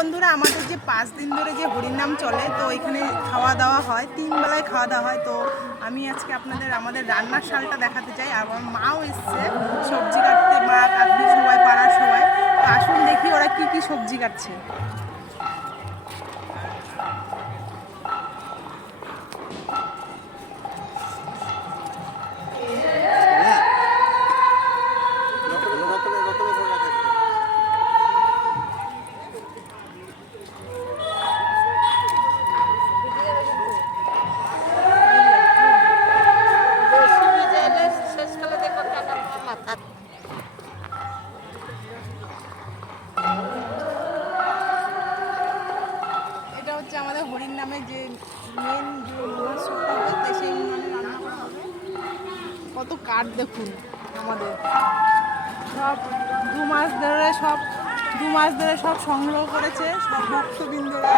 বন্ধুরা, আমাদের যে 5 দিন ধরে যে হরিনাম চলে, তো এখানে খাওয়া দাওয়া হয়, 3 বেলায় খাওয়া দাওয়া হয়। তো আমি আজকে আপনাদের আমাদের রান্নার শালটা দেখাতে চাই। আর আমার মাও এসছে সবজি কাটতে, মা কাকু সবাই, পাড়ার সবাই। তো আসুন দেখি ওরা কি কি সবজি কাটছে। এটা হচ্ছে আমাদের হরিণ নামে যে মেন যে মহোৎসবটা হবে, তাই সেই উন্নয়নে রান্না করা হবে। কত কাঠ দেখুন আমাদের, সব দু মাস ধরে সব সংগ্রহ করেছে সব ভক্তবৃন্দরা।